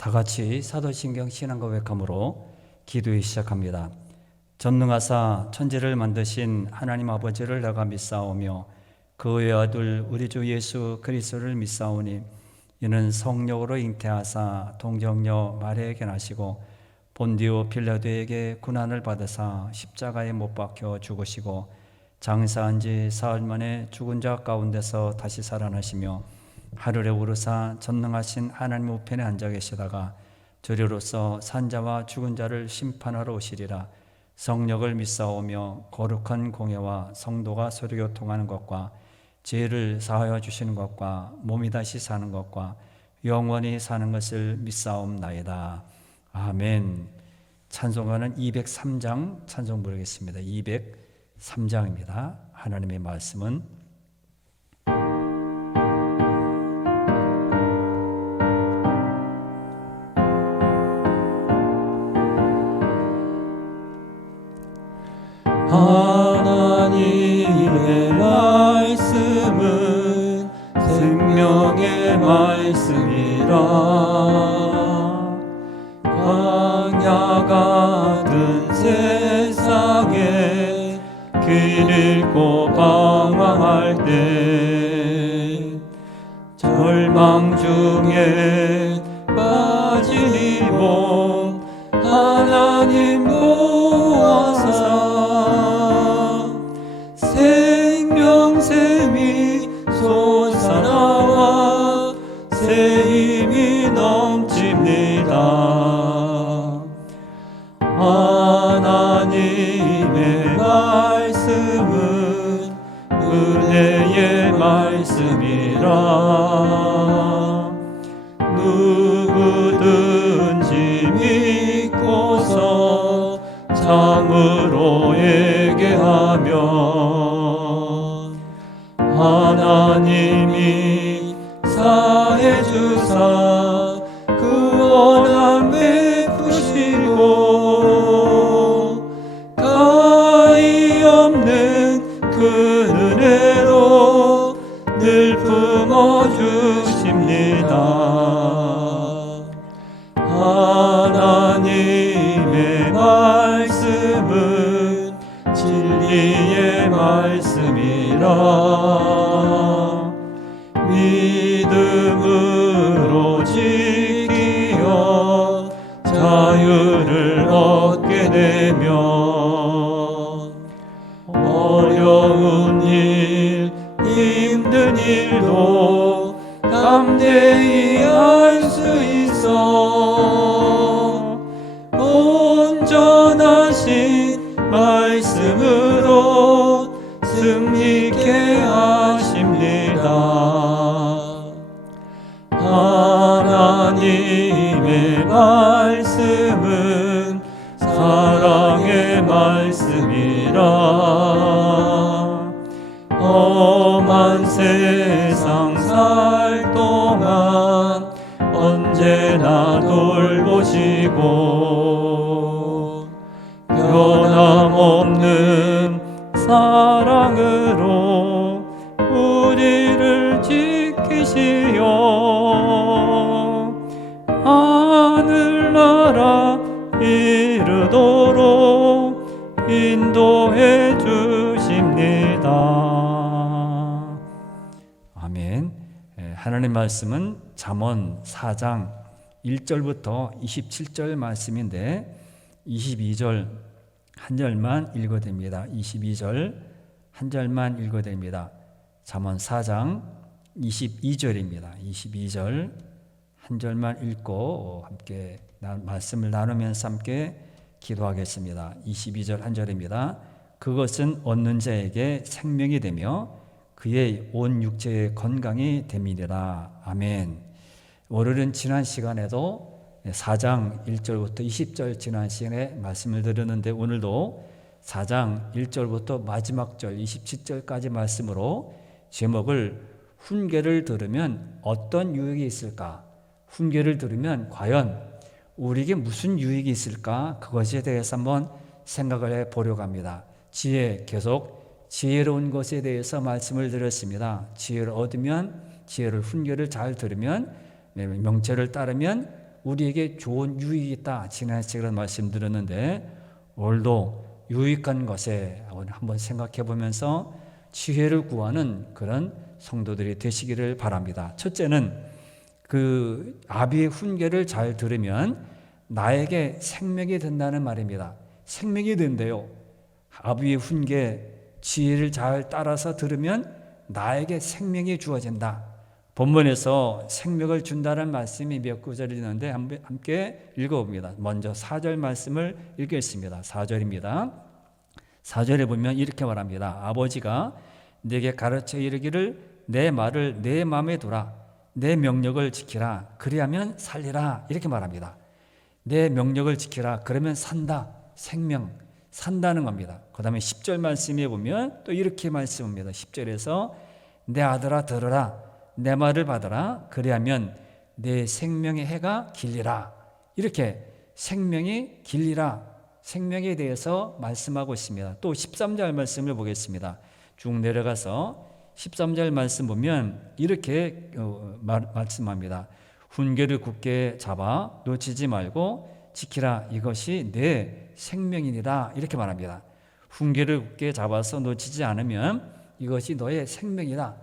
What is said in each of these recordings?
다 같이 사도신경 신앙고백함으로 기도에 시작합니다. 전능하사 천지를 만드신 하나님 아버지를 내가 믿사오며 그 외아들 우리 주 예수 그리스도를 믿사오니 이는 성령으로 잉태하사 동정녀 마리아에게 나시고 본디오 빌라도에게 고난을 받으사 십자가에 못 박혀 죽으시고 장사한 지 사흘 만에 죽은 자 가운데서 다시 살아나시며 하늘에 오르사 전능하신 하나님 우편에 앉아 계시다가 저리로서 산자와 죽은 자를 심판하러 오시리라. 성령을 믿사오며 거룩한 공예와 성도가 서로 교통하는 것과 죄를 사하여 주시는 것과 몸이 다시 사는 것과 영원히 사는 것을 믿사옵나이다. 아멘. 찬송가는 203장 찬송 부르겠습니다. 203장입니다. 하나님의 말씀은 하나님의 말씀은 생명의 말씀이라. 광야 같은 세상에 길 잃고 방황할 때 절망 중에 빠진 이 몸 하나님 보아사 생명샘이 솟아나와 새 힘이 넘칩니다. 하나님의 말씀은 은혜의 말씀이라. 누구든지 믿고서 참으로 얘기하면 하나님이 사해 주사 그 원한 베푸시고 가히 없는 그 은혜로 늘 품어주십니다. 하나님의 말씀은 진리의 말씀이라. 믿음으로 지키어 자유를 얻게 되면 어려운 일, 힘든 일도 담대히 할 수 있어 온전하신 말씀으로 승리케 하십니다. 하나님의 말씀은 사랑의 말씀이라. 험한 세상 살 동안 언제나 돌보시고 변함없는 사랑으로 우리를 지키시어 하늘나라 이르도록 인도해 주십니다. 아멘. 하나님 말씀은 잠언 4장 1절부터 27절 말씀인데 22절 한 절만 읽어야 됩니다. 22절 한 절만 읽어야 됩니다. 잠언 4장 22절입니다. 22절 한 절만 읽고 함께 말씀을 나누면서 함께 기도하겠습니다. 22절 한 절입니다. 그것은 얻는 자에게 생명이 되며 그의 온 육체의 건강이 됨이니라. 아멘. 오늘은 지난 시간에도 4장 1절부터 20절 지난 시간에 말씀을 드렸는데 오늘도 4장 1절부터 마지막 절 27절까지 말씀으로 제목을 훈계를 들으면 어떤 유익이 있을까? 훈계를 들으면 과연 우리에게 무슨 유익이 있을까? 그것에 대해서 한번 생각을 해보려고 합니다. 계속 지혜로운 것에 대해서 말씀을 드렸습니다. 지혜를 얻으면, 지혜를 훈계를 잘 들으면, 명철을 따르면 우리에게 좋은 유익이 있다. 지난 시간에 말씀드렸는데 오늘도 유익한 것에 한번 생각해 보면서 지혜를 구하는 그런 성도들이 되시기를 바랍니다. 첫째는 그 아비의 훈계를 잘 들으면 나에게 생명이 된다는 말입니다. 생명이 된대요. 아비의 훈계, 지혜를 잘 따라서 들으면 나에게 생명이 주어진다. 본문에서 생명을 준다는 말씀이 몇 구절이 있는데 함께 읽어봅니다. 먼저 4절 말씀을 읽겠습니다. 4절입니다. 4절에 보면 이렇게 말합니다. 아버지가 내게 가르쳐 이르기를 내 말을 내 마음에 두라. 내 명령을 지키라. 그리하면 살리라. 이렇게 말합니다. 내 명령을 지키라. 그러면 산다. 생명, 산다는 겁니다. 그 다음에 10절 말씀에 보면 또 이렇게 말씀합니다. 10절에서 내 아들아 들으라. 내 말을 받으라. 그리하면 내 생명의 해가 길리라. 이렇게 생명이 길리라. 생명에 대해서 말씀하고 있습니다. 또 13절 말씀을 보겠습니다. 쭉 내려가서 13절 말씀 보면 이렇게 말씀합니다. 훈계를 굳게 잡아 놓치지 말고 지키라. 이것이 내 생명이니라. 이렇게 말합니다. 훈계를 굳게 잡아서 놓치지 않으면 이것이 너의 생명이다.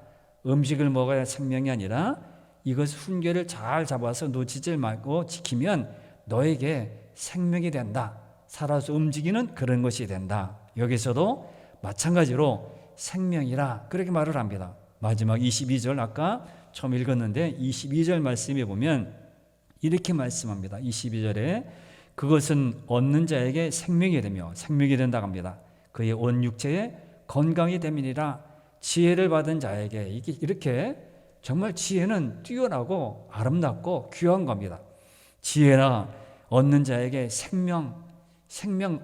음식을 먹어야 생명이 아니라 이것 훈계를 잘 잡아서 놓치지 말고 지키면 너에게 생명이 된다. 살아서 움직이는 그런 것이 된다. 여기서도 마찬가지로 생명이라 그렇게 말을 합니다. 마지막 22절 아까 처음 읽었는데 22절 말씀에 보면 이렇게 말씀합니다. 22절에 그것은 얻는 자에게 생명이 되며 생명이 된다고 합니다. 그의 온 육체에 건강이 됨이니라. 지혜를 받은 자에게 이렇게 정말 지혜는 뛰어나고 아름답고 귀한 겁니다. 지혜나 얻는 자에게 생명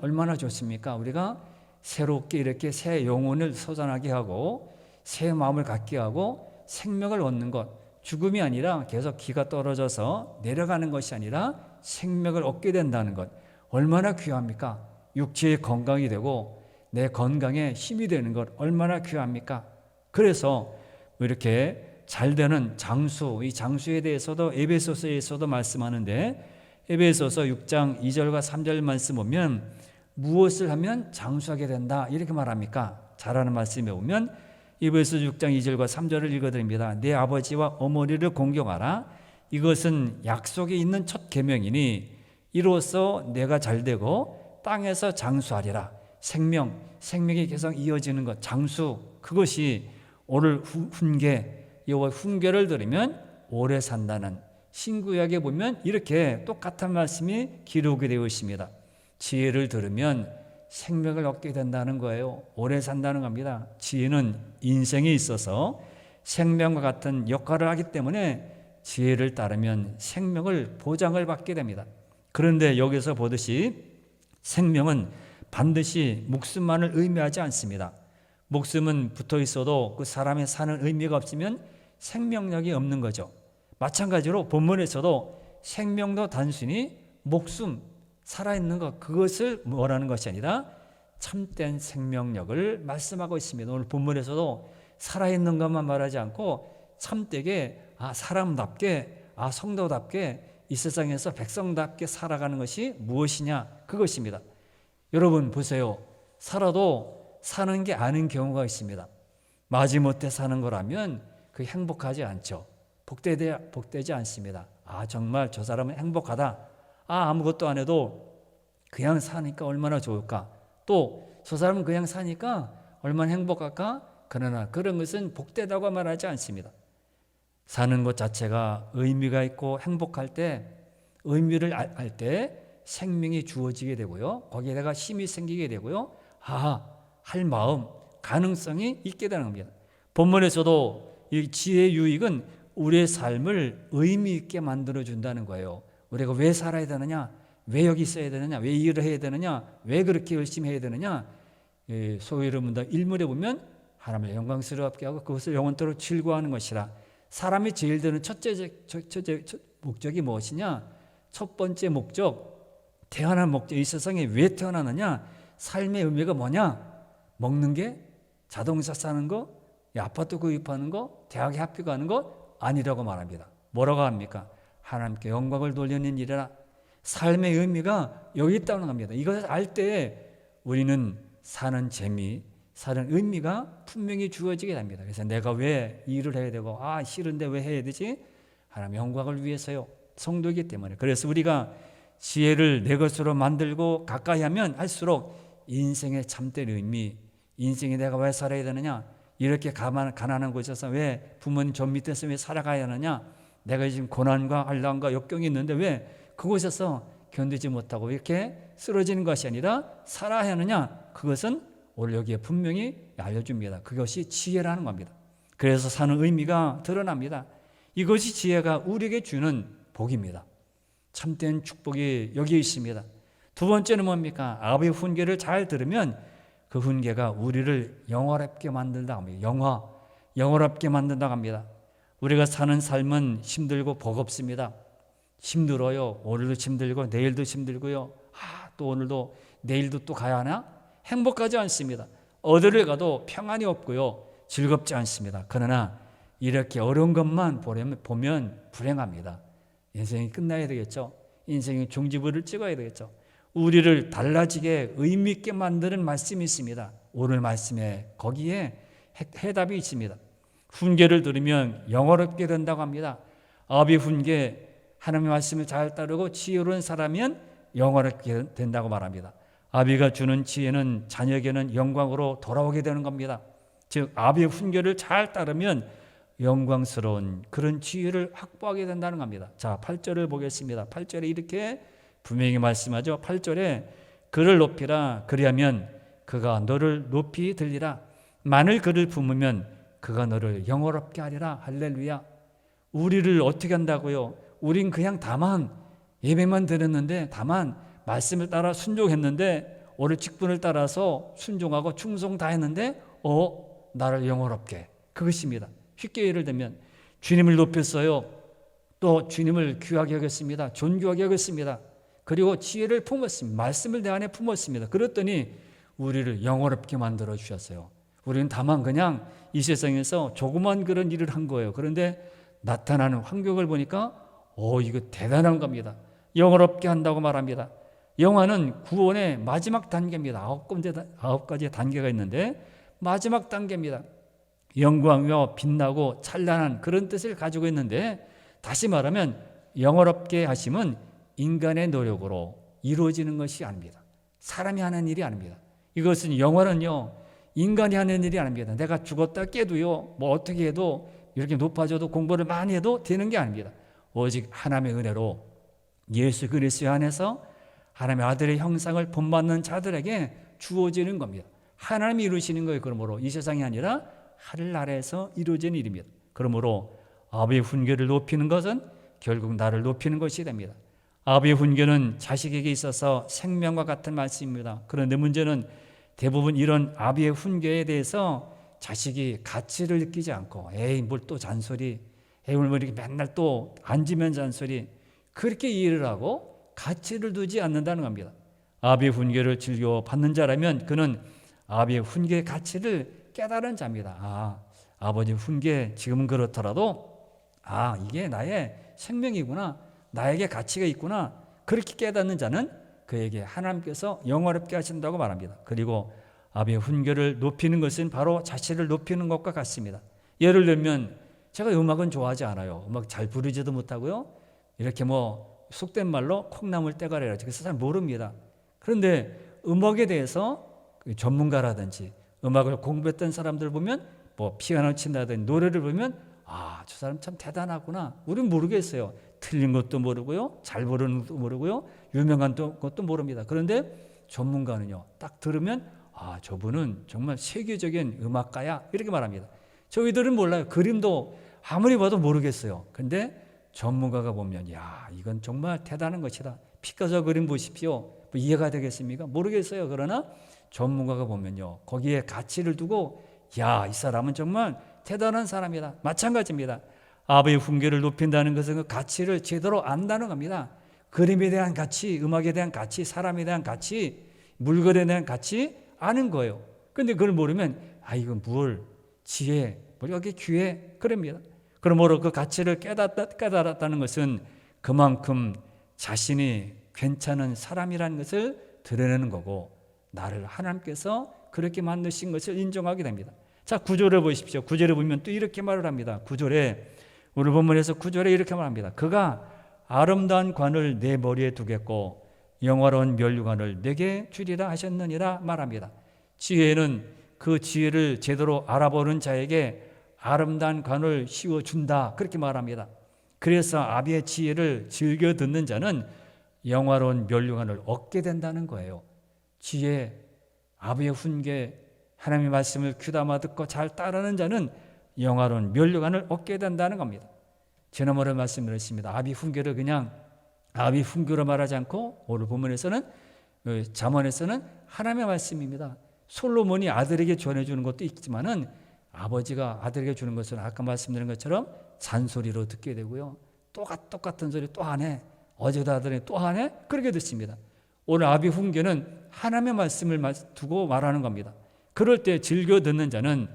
얼마나 좋습니까? 우리가 새롭게 이렇게 새 영혼을 소산하게 하고 새 마음을 갖게 하고 생명을 얻는 것, 죽음이 아니라 계속 기가 떨어져서 내려가는 것이 아니라 생명을 얻게 된다는 것, 얼마나 귀합니까? 육체의 건강이 되고 내 건강에 힘이 되는 것 얼마나 귀합니까? 그래서 이렇게 잘 되는 장수, 이 장수에 대해서도 에베소서에서도 말씀하는데 에베소서 6장 2절과 3절 말씀 보면 무엇을 하면 장수하게 된다 이렇게 말합니까? 잘하는 말씀에 보면 에베소서 6장 2절과 3절을 읽어드립니다. 내 아버지와 어머니를 공경하라. 이것은 약속이 있는 첫 계명이니 이로써 내가 잘되고 땅에서 장수하리라. 생명이 계속 이어지는 것, 장수, 그것이 오늘 훈계, 여호와 훈계를 들으면 오래 산다는, 신구약에 보면 이렇게 똑같은 말씀이 기록이 되어 있습니다. 지혜를 들으면 생명을 얻게 된다는 거예요. 오래 산다는 겁니다. 지혜는 인생에 있어서 생명과 같은 역할을 하기 때문에 지혜를 따르면 생명을 보장을 받게 됩니다. 그런데 여기서 보듯이 생명은 반드시 목숨만을 의미하지 않습니다. 목숨은 붙어 있어도 그 사람의 사는 의미가 없으면 생명력이 없는 거죠. 마찬가지로 본문에서도 생명도 단순히 목숨, 살아있는 것, 그것을 뭐라는 것이 아니라 참된 생명력을 말씀하고 있습니다. 오늘 본문에서도 살아있는 것만 말하지 않고 참되게 사람답게 성도답게 이 세상에서 백성답게 살아가는 것이 무엇이냐, 그것입니다. 여러분 보세요. 살아도 사는 게 아닌 경우가 있습니다. 마지못해 사는 거라면 그 행복하지 않죠. 복되지 않습니다. 정말 저 사람은 행복하다. 아무것도 안 해도 그냥 사니까 얼마나 좋을까. 또 저 사람은 그냥 사니까 얼마나 행복할까. 그러나 그런 것은 복되다고 말하지 않습니다. 사는 것 자체가 의미가 있고 행복할 때, 의미를 알 때 생명이 주어지게 되고요. 거기에다가 힘이 생기게 되고요. 할 마음, 가능성이 있게 되는 겁니다. 본문에서도 이 지혜의 유익은 우리의 삶을 의미 있게 만들어준다는 거예요. 우리가 왜 살아야 되느냐, 왜 여기 있어야 되느냐, 왜 일을 해야 되느냐, 왜 그렇게 열심히 해야 되느냐. 소위 여러분들 일물에 보면 하나님을 영광스럽게 하고 그것을 영원토록 즐거워하는 것이라. 사람이 제일 드는 첫째 목적이 무엇이냐? 첫 번째 목적, 태어난 목적, 이 세상에 왜 태어나느냐? 삶의 의미가 뭐냐? 먹는 게, 자동차 사는 거, 아파트 구입하는 거, 대학에 합격하는 거 아니라고 말합니다. 뭐라고 합니까? 하나님께 영광을 돌리는 일이라. 삶의 의미가 여기 있다는 겁니다. 이것을 알 때 우리는 사는 재미, 사는 의미가 분명히 주어지게 됩니다. 그래서 내가 왜 이 일을 해야 되고 싫은데 왜 해야 되지? 하나님의 영광을 위해서요. 성도이기 때문에. 그래서 우리가 지혜를 내 것으로 만들고 가까이 하면 할수록 인생의 참된 의미, 인생에 내가 왜 살아야 되느냐, 이렇게 가난한 곳에서 왜 부모님 전 밑에서 왜 살아가야 하느냐, 내가 지금 고난과 한란과 역경이 있는데 왜 그곳에서 견디지 못하고 이렇게 쓰러지는 것이 아니라 살아야 하느냐, 그것은 오늘 여기에 분명히 알려줍니다. 그것이 지혜라는 겁니다. 그래서 사는 의미가 드러납니다. 이것이 지혜가 우리에게 주는 복입니다. 참된 축복이 여기에 있습니다. 두 번째는 뭡니까? 아버지의 훈계를 잘 들으면 그 훈계가 우리를 영화롭게 만든다고 합니다. 영화롭게 만든다고 합니다. 우리가 사는 삶은 힘들고 버겁습니다. 힘들어요. 오늘도 힘들고 내일도 힘들고요. 또 오늘도 내일도 또 가야 하나? 행복하지 않습니다. 어디를 가도 평안이 없고요. 즐겁지 않습니다. 그러나 이렇게 어려운 것만 보면 불행합니다. 인생이 끝나야 되겠죠. 인생의 종지부를 찍어야 되겠죠. 우리를 달라지게 의미 있게 만드는 말씀이 있습니다. 오늘 말씀에 거기에 해답이 있습니다. 훈계를 들으면 영어롭게 된다고 합니다. 아비 훈계, 하나님의 말씀을 잘 따르고 지혜로운 사람이면 영어롭게 된다고 말합니다. 아비가 주는 지혜는 자녀에게는 영광으로 돌아오게 되는 겁니다. 즉 아비의 훈계를 잘 따르면 영광스러운 그런 지혜를 확보하게 된다는 겁니다. 자, 8절을 보겠습니다. 8절에 이렇게 분명히 말씀하죠. 8절에 그를 높이라, 그리하면 그가 너를 높이 들리라. 만일 그를 품으면 그가 너를 영화롭게 하리라. 할렐루야. 우리를 어떻게 한다고요? 우린 그냥 다만 예배만 드렸는데, 다만 말씀을 따라 순종했는데, 오늘 직분을 따라서 순종하고 충성 다 했는데 나를 영화롭게, 그것입니다. 쉽게 예를 들면 주님을 높였어요. 또 주님을 귀하게 여겼습니다. 존귀하게 여겼습니다. 그리고 지혜를 품었습니다. 말씀을 내 안에 품었습니다. 그랬더니 우리를 영화롭게 만들어 주셨어요. 우리는 다만 그냥 이 세상에서 조그만 그런 일을 한 거예요. 그런데 나타나는 환경을 보니까 이거 대단한 겁니다. 영화롭게 한다고 말합니다. 영화는 구원의 마지막 단계입니다. 9가지 단계가 있는데 마지막 단계입니다. 영광이며 빛나고 찬란한 그런 뜻을 가지고 있는데, 다시 말하면 영화롭게 하심은 인간의 노력으로 이루어지는 것이 아닙니다. 사람이 하는 일이 아닙니다. 이것은 영화는요, 인간이 하는 일이 아닙니다. 내가 죽었다 깨도요, 어떻게 해도 이렇게 높아져도 공부를 많이 해도 되는 게 아닙니다. 오직 하나님의 은혜로 예수 그리스도 안에서 하나님의 아들의 형상을 본받는 자들에게 주어지는 겁니다. 하나님이 이루시는 거예요. 그러므로 이 세상이 아니라 하늘 아래에서 이루어진 일입니다. 그러므로 아버지의 훈계를 높이는 것은 결국 나를 높이는 것이 됩니다. 아버지의 훈계는 자식에게 있어서 생명과 같은 말씀입니다. 그런데 문제는 대부분 이런 아버지의 훈계에 대해서 자식이 가치를 느끼지 않고 뭘 또 잔소리, 오늘 이렇게 맨날 또 앉으면 잔소리, 그렇게 이해를 하고 가치를 두지 않는다는 겁니다. 아버지의 훈계를 즐겨 받는 자라면 그는 아버지의 훈계의 가치를 깨달은 자입니다. 아버지 훈계 지금은 그렇더라도 이게 나의 생명이구나, 나에게 가치가 있구나, 그렇게 깨닫는 자는 그에게 하나님께서 영화롭게 하신다고 말합니다. 그리고 아버지의 훈계를 높이는 것은 바로 자신을 높이는 것과 같습니다. 예를 들면 제가 음악은 좋아하지 않아요. 음악 잘 부르지도 못하고요, 이렇게 속된 말로 콩나물 떼가리라지, 그래서 잘 모릅니다. 그런데 음악에 대해서 전문가라든지 음악을 공부했던 사람들 보면 피아노 친다든지 노래를 보면 저 사람 참 대단하구나. 우리는 모르겠어요. 틀린 것도 모르고요, 잘 부르는 것도 모르고요, 유명한 것도 모릅니다. 그런데 전문가는요, 딱 들으면 저분은 정말 세계적인 음악가야, 이렇게 말합니다. 저희들은 몰라요. 그림도 아무리 봐도 모르겠어요. 근데 전문가가 보면 이건 정말 대단한 것이다. 피카소 그림 보십시오. 이해가 되겠습니까? 모르겠어요. 그러나 전문가가 보면요, 거기에 가치를 두고 이 사람은 정말 대단한 사람이다. 마찬가지입니다. 아버지의 훈계를 높인다는 것은 그 가치를 제대로 안다는 겁니다. 그림에 대한 가치, 음악에 대한 가치, 사람에 대한 가치, 물건에 대한 가치 아는 거예요. 그런데 그걸 모르면 이건 지혜, 여기 귀해, 그럽니다. 그러므로 그 가치를 깨달았다는 것은 그만큼 자신이 괜찮은 사람이라는 것을 드러내는 거고, 나를 하나님께서 그렇게 만드신 것을 인정하게 됩니다. 자, 9절을 보십시오. 9절에 보면 또 이렇게 말을 합니다. 9절에, 오늘 본문에서 9절에 이렇게 말합니다. 그가 아름다운 관을 내 머리에 두겠고 영화로운 면류관을 내게 주리라 하셨느니라 말합니다. 지혜는 그 지혜를 제대로 알아보는 자에게 아름다운 관을 씌워준다, 그렇게 말합니다. 그래서 아비의 지혜를 즐겨 듣는 자는 영화로운 면류관을 얻게 된다는 거예요. 지혜, 아비의 훈계, 하나님의 말씀을 귀담아 듣고 잘 따르는 자는 영화로운 면류관을 얻게 된다는 겁니다. 지난번에 말씀드렸습니다. 아비 훈계를 그냥 아비 훈계로 말하지 않고, 오늘 본문에서는, 잠언에서는 하나님의 말씀입니다. 솔로몬이 아들에게 전해주는 것도 있지만은 아버지가 아들에게 주는 것은 아까 말씀드린 것처럼 잔소리로 듣게 되고요. 똑같은 소리 또 하네, 어제도 하더니 또 하네, 그렇게 듣습니다. 오늘 아비 훈계는 하나님의 말씀을 두고 말하는 겁니다. 그럴 때 즐겨 듣는 자는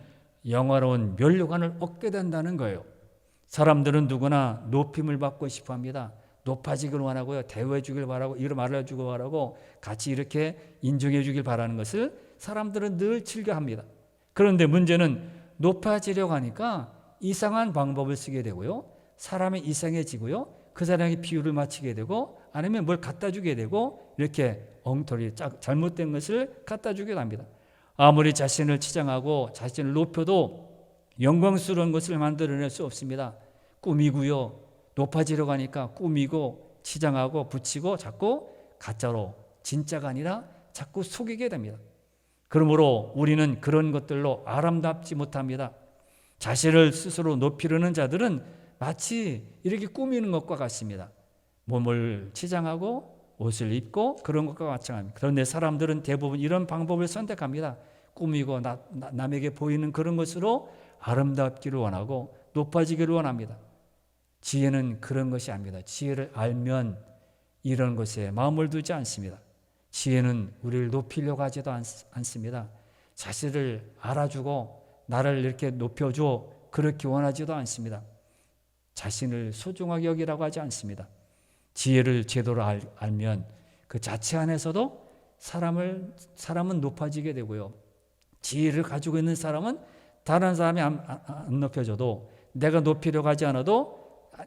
영화로운 면류관을 얻게 된다는 거예요. 사람들은 누구나 높임을 받고 싶어 합니다. 높아지길 원하고요, 대우해 주길 바라고, 이를 말해주길 바라고, 같이 이렇게 인정해 주길 바라는 것을 사람들은 늘 즐겨합니다. 그런데 문제는 높아지려고 하니까 이상한 방법을 쓰게 되고요, 사람이 이상해지고요, 그 사람에게 비유를 맞추게 되고, 아니면 뭘 갖다 주게 되고, 이렇게 엉터리 잘못된 것을 갖다 주게 됩니다. 아무리 자신을 치장하고 자신을 높여도 영광스러운 것을 만들어낼 수 없습니다. 꾸미고요, 높아지려고 하니까 꾸미고 치장하고 붙이고 자꾸 가짜로, 진짜가 아니라 자꾸 속이게 됩니다. 그러므로 우리는 그런 것들로 아름답지 못합니다. 자신을 스스로 높이려는 자들은 마치 이렇게 꾸미는 것과 같습니다. 몸을 치장하고 옷을 입고 그런 것과 마찬가지입니다. 그런데 사람들은 대부분 이런 방법을 선택합니다. 꾸미고 남에게 보이는 그런 것으로 아름답기를 원하고 높아지기를 원합니다. 지혜는 그런 것이 아닙니다. 지혜를 알면 이런 것에 마음을 두지 않습니다. 지혜는 우리를 높이려고 하지도 않습니다. 자신을 알아주고 나를 이렇게 높여줘, 그렇게 원하지도 않습니다. 자신을 소중하게 여기라고 하지 않습니다. 지혜를 제대로 알면 그 자체 안에서도 사람은 높아지게 되고요, 지혜를 가지고 있는 사람은 다른 사람이 안 높여줘도, 내가 높이려고 하지 않아도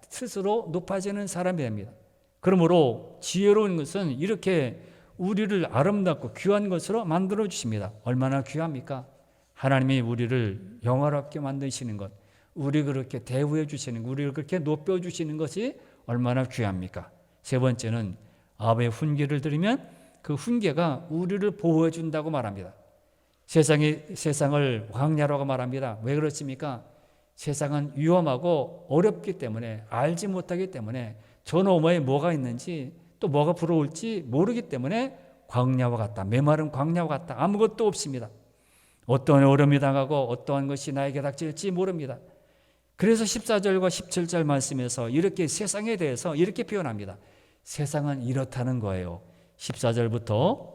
스스로 높아지는 사람이 됩니다. 그러므로 지혜로운 것은 이렇게 우리를 아름답고 귀한 것으로 만들어 주십니다. 얼마나 귀합니까? 하나님이 우리를 영화롭게 만드시는 것, 우리 그렇게 대우해 주시는 것, 우리를 그렇게 높여 주시는 것이 얼마나 귀합니까? 세 번째는 아버지의 훈계를 들으면 그 훈계가 우리를 보호해 준다고 말합니다. 세상을 광야라고 말합니다. 왜 그렇습니까? 세상은 위험하고 어렵기 때문에, 알지 못하기 때문에, 저 너머에 뭐가 있는지 또 뭐가 불어올지 모르기 때문에 광야와 같다, 메마른 광야와 같다, 아무것도 없습니다. 어떠한 어려움이 당하고 어떠한 것이 나에게 닥칠지 모릅니다. 그래서 14절과 17절 말씀에서 이렇게 세상에 대해서 이렇게 표현합니다. 세상은 이렇다는 거예요. 14절부터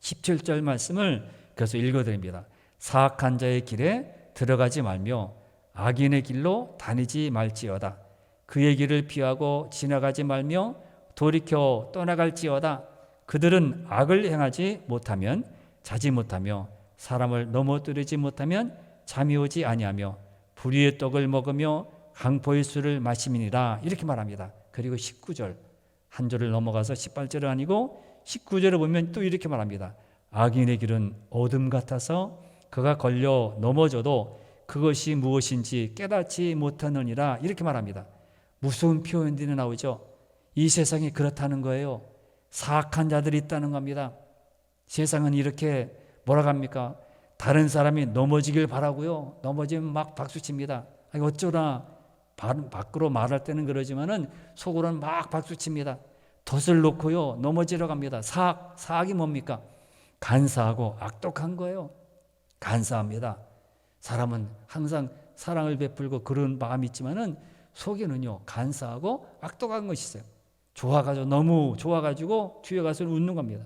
17절 말씀을 그래서 읽어드립니다. 사악한 자의 길에 들어가지 말며 악인의 길로 다니지 말지어다. 그의 길을 피하고 지나가지 말며 돌이켜 떠나갈지어다. 그들은 악을 행하지 못하면 자지 못하며 사람을 넘어뜨리지 못하면 잠이 오지 아니하며 불의의 떡을 먹으며 강포의 술을 마심이니라, 이렇게 말합니다. 그리고 19절 한 절을 넘어가서 18절은 아니고 19절을 보면 또 이렇게 말합니다. 악인의 길은 어둠 같아서 그가 걸려 넘어져도 그것이 무엇인지 깨닫지 못하느니라, 이렇게 말합니다. 무서운 표현들이 나오죠. 이 세상이 그렇다는 거예요. 사악한 자들이 있다는 겁니다. 세상은 이렇게 뭐라고 합니까? 다른 사람이 넘어지길 바라고요, 넘어지면 막 박수칩니다. 어쩌나, 밖으로 말할 때는 그러지만은 속으로는 막 박수칩니다. 덫을 놓고요 넘어지려고 합니다. 사악이 뭡니까? 간사하고 악독한 거예요. 간사합니다. 사람은 항상 사랑을 베풀고 그런 마음이 있지만은 속에는요 간사하고 악독한 것이 있어요. 너무 좋아가지고 뒤에 가서 웃는 겁니다.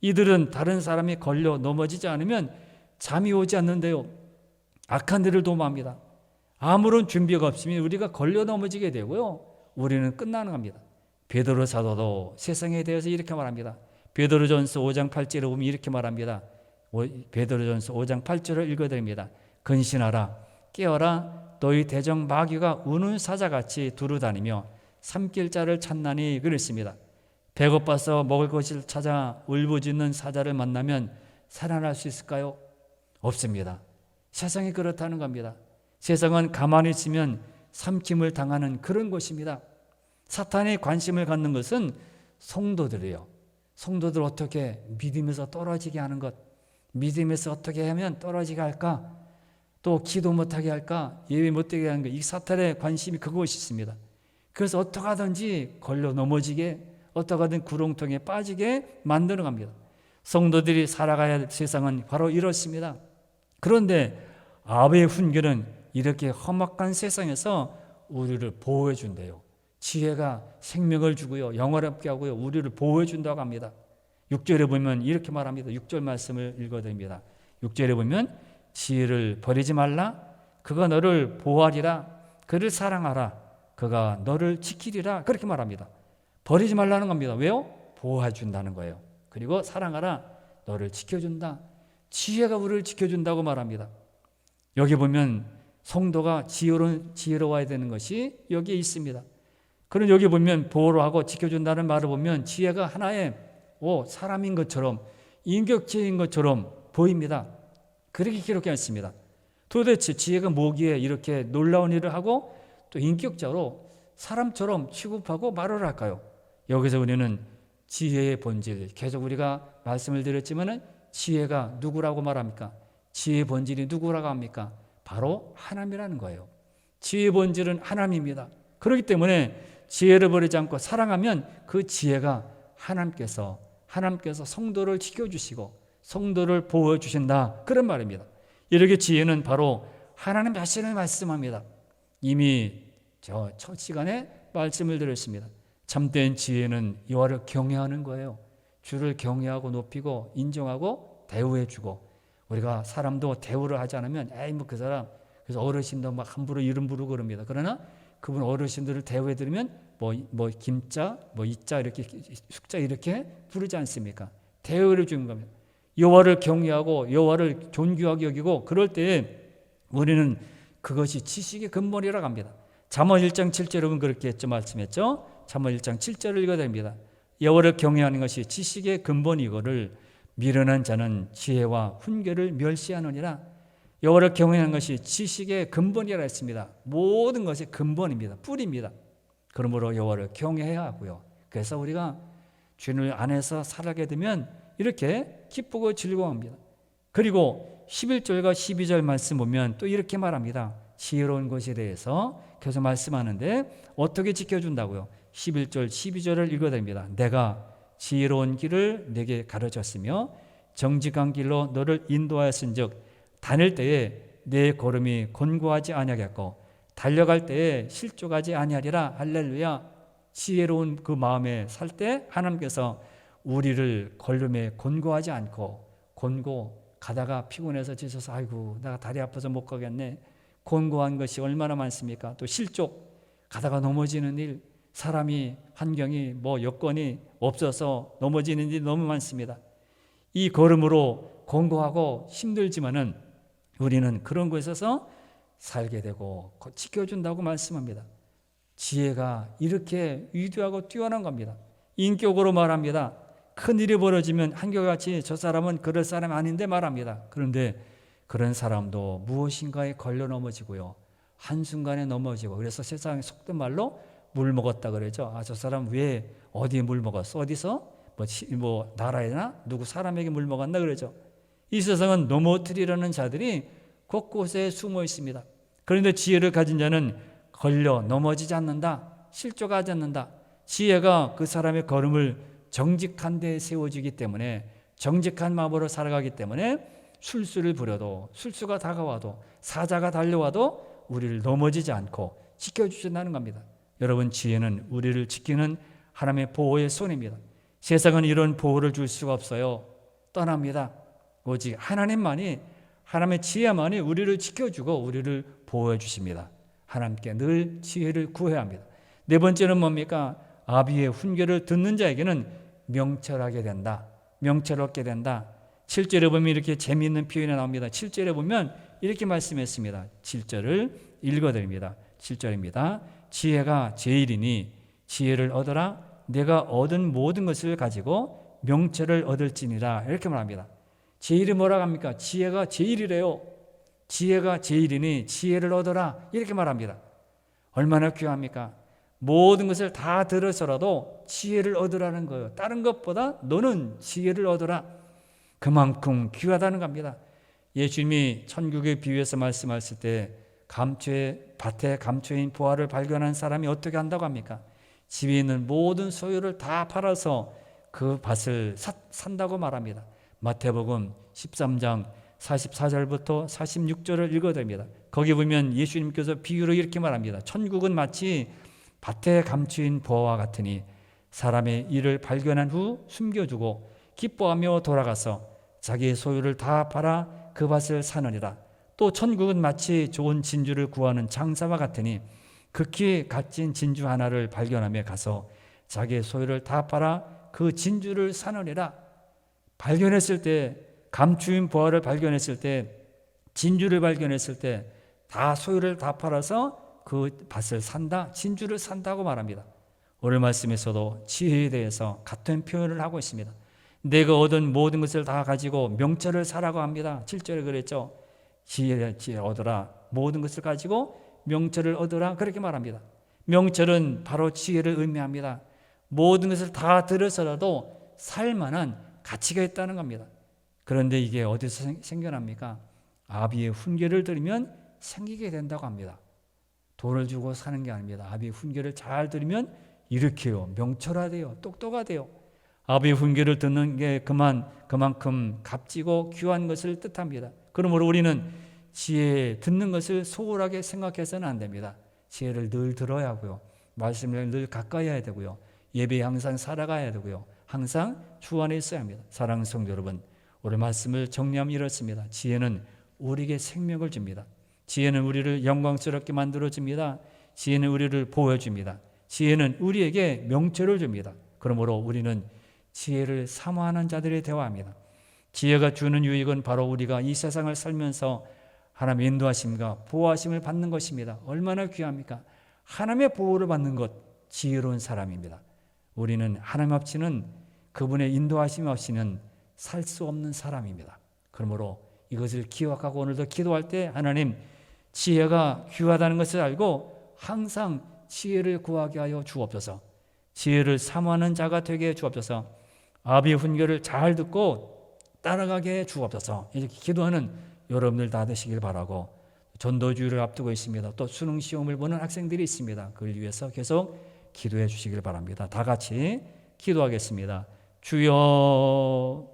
이들은 다른 사람이 걸려 넘어지지 않으면 잠이 오지 않는데요, 악한 일을 도모합니다. 아무런 준비가 없으면 우리가 걸려 넘어지게 되고요, 우리는 끝나는 겁니다. 베드로 사도도 세상에 대해서 이렇게 말합니다. 베드로전서 5장 8절에 보면 이렇게 말합니다. 베드로전서 5장 8절을 읽어드립니다. 근신하라, 깨어라, 너희 대적 마귀가 우는 사자같이 두루다니며 삼킬 자를 찾나니 그랬습니다. 배고파서 먹을 것을 찾아 울부짖는 사자를 만나면 살아날 수 있을까요? 없습니다. 세상이 그렇다는 겁니다. 세상은 가만히 있으면 삼킴을 당하는 그런 곳입니다. 사탄이 관심을 갖는 것은 성도들이에요. 성도들 어떻게 믿음에서 떨어지게 하는 것, 믿음에서 어떻게 하면 떨어지게 할까, 또 기도 못하게 할까, 예배 못하게 하는 것, 이 사탄의 관심이 그것이 있습니다. 그래서 어떻게 하든지 걸려 넘어지게, 어떻게 하든 구렁텅이에 빠지게 만드는 겁니다. 성도들이 살아가야 할 세상은 바로 이렇습니다. 그런데 아베의 훈계는 이렇게 험악한 세상에서 우리를 보호해 준대요. 지혜가 생명을 주고요, 영원롭게 하고요, 우리를 보호해 준다고 합니다. 6절에 보면 이렇게 말합니다. 6절 말씀을 읽어드립니다. 6절에 보면 지혜를 버리지 말라, 그가 너를 보호하리라, 그를 사랑하라, 그가 너를 지키리라, 그렇게 말합니다. 버리지 말라는 겁니다. 왜요? 보호해 준다는 거예요. 그리고 사랑하라, 너를 지켜준다. 지혜가 우리를 지켜준다고 말합니다. 여기 보면 성도가 지혜로워야 되는 것이 여기에 있습니다. 그럼 여기 보면 보호를 하고 지켜준다는 말을 보면 지혜가 하나의 사람인 것처럼, 인격체인 것처럼 보입니다. 그렇게 기록되어 있습니다. 도대체 지혜가 뭐기에 이렇게 놀라운 일을 하고 또 인격적으로 사람처럼 취급하고 말을 할까요? 여기서 우리는 지혜의 본질, 계속 우리가 말씀을 드렸지만은 지혜가 누구라고 말합니까? 지혜의 본질이 누구라고 합니까? 바로 하나님이라는 거예요. 지혜의 본질은 하나님입니다. 그렇기 때문에 지혜를 버리지 않고 사랑하면 그 지혜가 하나님께서 성도를 지켜주시고 성도를 보호해 주신다, 그런 말입니다. 이렇게 지혜는 바로 하나님 자신을 말씀합니다. 이미 저 첫 시간에 말씀을 드렸습니다. 참된 지혜는 여호와를 경외하는 거예요. 주를 경외하고 높이고 인정하고 대우해 주고, 우리가 사람도 대우를 하지 않으면 에이 뭐 그 사람, 그래서 어르신도 막 함부로 이름 부르고 그럽니다. 그러나 그분 어르신들을 대우해 드리면 뭐 김자, 뭐 이자, 이렇게 숙자 이렇게 부르지 않습니까? 대우를 주는 겁니다. 여호와를 경외하고 여호와를 존귀하게 여기고, 그럴 때에 우리는 그것이 지식의 근본이라고 합니다. 잠언 1장 7절에 보면 그렇게 했죠, 말씀했죠. 잠언 1장 7절을 읽어야 됩니다. 여호와를 경외하는 것이 지식의 근본이거를 미련한 자는 지혜와 훈계를 멸시하느니라. 여호와를 경외하는 것이 지식의 근본이라 했습니다. 모든 것의 근본입니다. 뿌리입니다. 그러므로 여호와를 경외해야 하고요. 그래서 우리가 주님을 안에서 살아가게 되면 이렇게 기쁘고 즐거워합니다. 그리고 11절과 12절 말씀 보면 또 이렇게 말합니다. 지혜로운 것에 대해서 계속 말씀하는데 어떻게 지켜준다고요? 11절 12절을 읽어야 됩니다. 내가 지혜로운 길을 내게 가르쳤으며 정직한 길로 너를 인도하였은즉 다닐 때에 내 걸음이 곤고하지 아니하겠고 달려갈 때에 실족하지 아니하리라. 할렐루야. 지혜로운 그 마음에 살 때 하나님께서 우리를 걸음에 곤고하지 않고, 가다가 피곤해서 지쳐서 아이고 내가 다리 아파서 못 가겠네, 곤고한 것이 얼마나 많습니까? 또 실족, 가다가 넘어지는 일, 사람이 환경이 여건이 없어서 넘어지는 일이 너무 많습니다. 이 걸음으로 곤고하고 힘들지만은 우리는 그런 곳에서 살게 되고 지켜준다고 말씀합니다. 지혜가 이렇게 위대하고 뛰어난 겁니다. 인격으로 말합니다. 큰일이 벌어지면 한결같이 저 사람은 그럴 사람이 아닌데 말합니다. 그런데 그런 사람도 무엇인가에 걸려 넘어지고요, 한순간에 넘어지고, 그래서 세상에 속된 말로 물 먹었다 그러죠. 저 사람 왜 어디에 물 먹었어? 어디서 나라에나 누구 사람에게 물 먹었나 그러죠. 이 세상은 넘어뜨리려는 자들이 곳곳에 숨어 있습니다. 그런데 지혜를 가진 자는 걸려 넘어지지 않는다, 실족하지 않는다. 지혜가 그 사람의 걸음을 정직한 데에 세워주기 때문에, 정직한 마음으로 살아가기 때문에 술수를 부려도, 술수가 다가와도, 사자가 달려와도 우리를 넘어지지 않고 지켜주신다는 겁니다. 여러분, 지혜는 우리를 지키는 하나님의 보호의 손입니다. 세상은 이런 보호를 줄 수가 없어요. 떠납니다. 오직 하나님만이, 하나님의 지혜만이 우리를 지켜주고 우리를 보호해 주십니다. 하나님께 늘 지혜를 구해야 합니다. 네 번째는 뭡니까? 아비의 훈계를 듣는 자에게는 명철하게 된다. 명철없게 된다. 7절에 보면 이렇게 재미있는 표현이 나옵니다. 7절에 보면 이렇게 말씀했습니다. 7절을 읽어드립니다. 7절입니다. 지혜가 제일이니 지혜를 얻어라. 내가 얻은 모든 것을 가지고 명철을 얻을지니라. 이렇게 말합니다. 제일이 뭐라고 합니까? 지혜가 제일이래요. 지혜가 제일이니 지혜를 얻어라. 이렇게 말합니다. 얼마나 귀합니까? 모든 것을 다 들어서라도 지혜를 얻으라는 거예요. 다른 것보다 너는 지혜를 얻어라. 그만큼 귀하다는 겁니다. 예수님이 천국의 비유에서 말씀하실 때 밭에 감초인 보화를 발견한 사람이 어떻게 한다고 합니까? 집에 있는 모든 소유를 다 팔아서 그 밭을 산다고 말합니다. 마태복음 13장 44절부터 46절을 읽어드립니다. 거기 보면 예수님께서 비유로 이렇게 말합니다. 천국은 마치 밭에 감추인 보화와 같으니 사람의 일을 발견한 후 숨겨두고 기뻐하며 돌아가서 자기의 소유를 다 팔아 그 밭을 사느니라. 또 천국은 마치 좋은 진주를 구하는 장사와 같으니 극히 값진 진주 하나를 발견하며 가서 자기의 소유를 다 팔아 그 진주를 사느니라. 발견했을 때, 감추인 보화를 발견했을 때, 진주를 발견했을 때 다 소유를 다 팔아서 그 밭을 산다, 진주를 산다고 말합니다. 오늘 말씀에서도 지혜에 대해서 같은 표현을 하고 있습니다. 내가 얻은 모든 것을 다 가지고 명철을 사라고 합니다. 7절에 그랬죠. 지혜 얻어라. 모든 것을 가지고 명철을 얻어라. 그렇게 말합니다. 명철은 바로 지혜를 의미합니다. 모든 것을 다 들어서라도 살만한 가치가 있다는 겁니다. 그런데 이게 어디서 생겨납니까? 아비의 훈계를 들으면 생기게 된다고 합니다. 돈을 주고 사는 게 아닙니다. 아비의 훈계를 잘 들으면 이렇게요. 명철하대요. 똑똑하대요. 아비의 훈계를 듣는 게 그만큼 값지고 귀한 것을 뜻합니다. 그러므로 우리는 지혜 듣는 것을 소홀하게 생각해서는 안 됩니다. 지혜를 늘 들어야 하고요. 말씀을 늘 가까이 해야 되고요. 예배에 항상 살아가야 되고요. 항상 주 안에 있어야 합니다. 사랑하는 성도 여러분, 오늘 말씀을 정리하면 이렇습니다. 지혜는 우리에게 생명을 줍니다. 지혜는 우리를 영광스럽게 만들어줍니다. 지혜는 우리를 보여줍니다. 지혜는 우리에게 명철을 줍니다. 그러므로 우리는 지혜를 사모하는 자들이 되어야 합니다. 지혜가 주는 유익은 바로 우리가 이 세상을 살면서 하나님의 인도하심과 보호하심을 받는 것입니다. 얼마나 귀합니까? 하나님의 보호를 받는 것, 지혜로운 사람입니다. 우리는 하나님 없이는, 그분의 인도하심 없이는 살 수 없는 사람입니다. 그러므로 이것을 기억하고 오늘도 기도할 때 하나님, 지혜가 귀하다는 것을 알고 항상 지혜를 구하게 하여 주옵소서. 지혜를 사모하는 자가 되게 해 주옵소서. 아비의 훈계를 잘 듣고 따라가게 해 주옵소서. 이렇게 기도하는 여러분들 다 되시길 바라고, 전도주의를 앞두고 있습니다. 또 수능 시험을 보는 학생들이 있습니다. 그걸 위해서 계속 기도해 주시길 바랍니다. 다 같이 기도하겠습니다. 주여,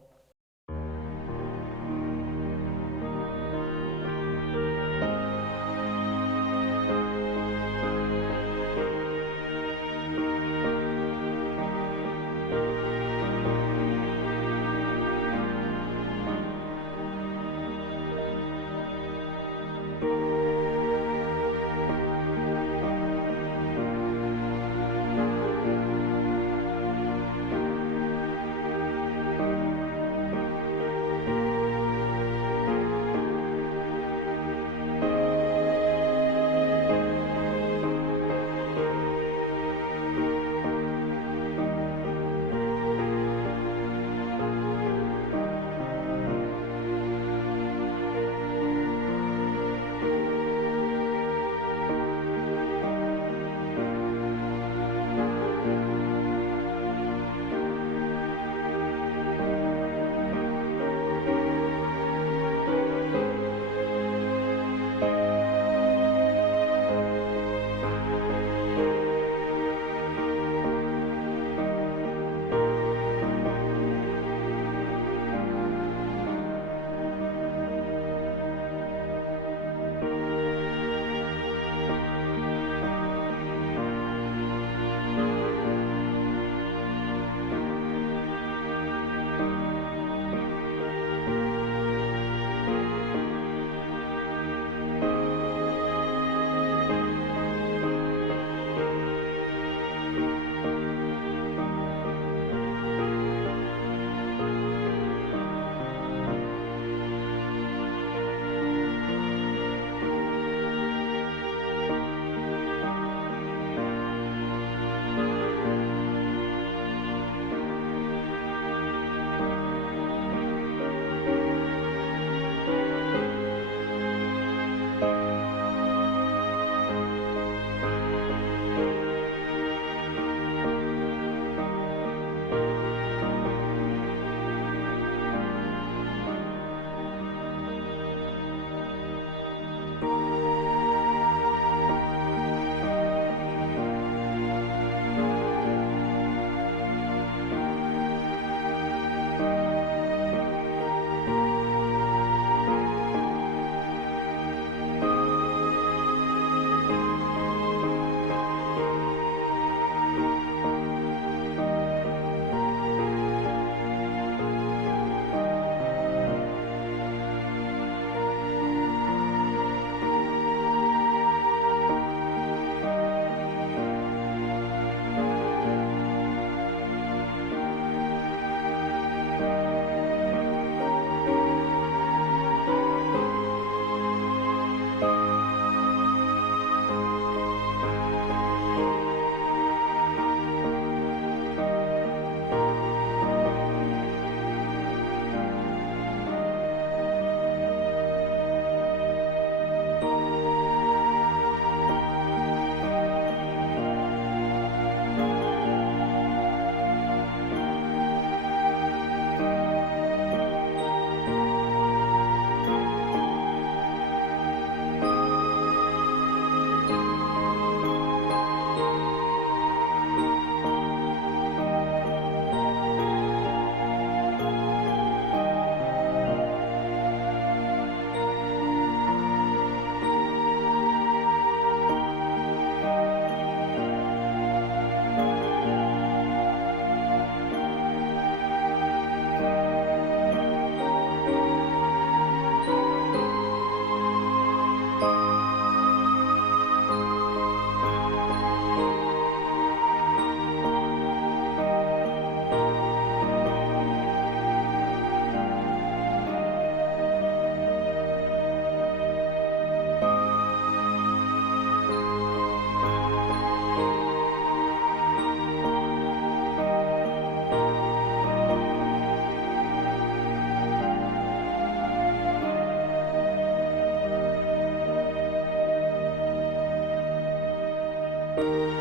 주옵소서.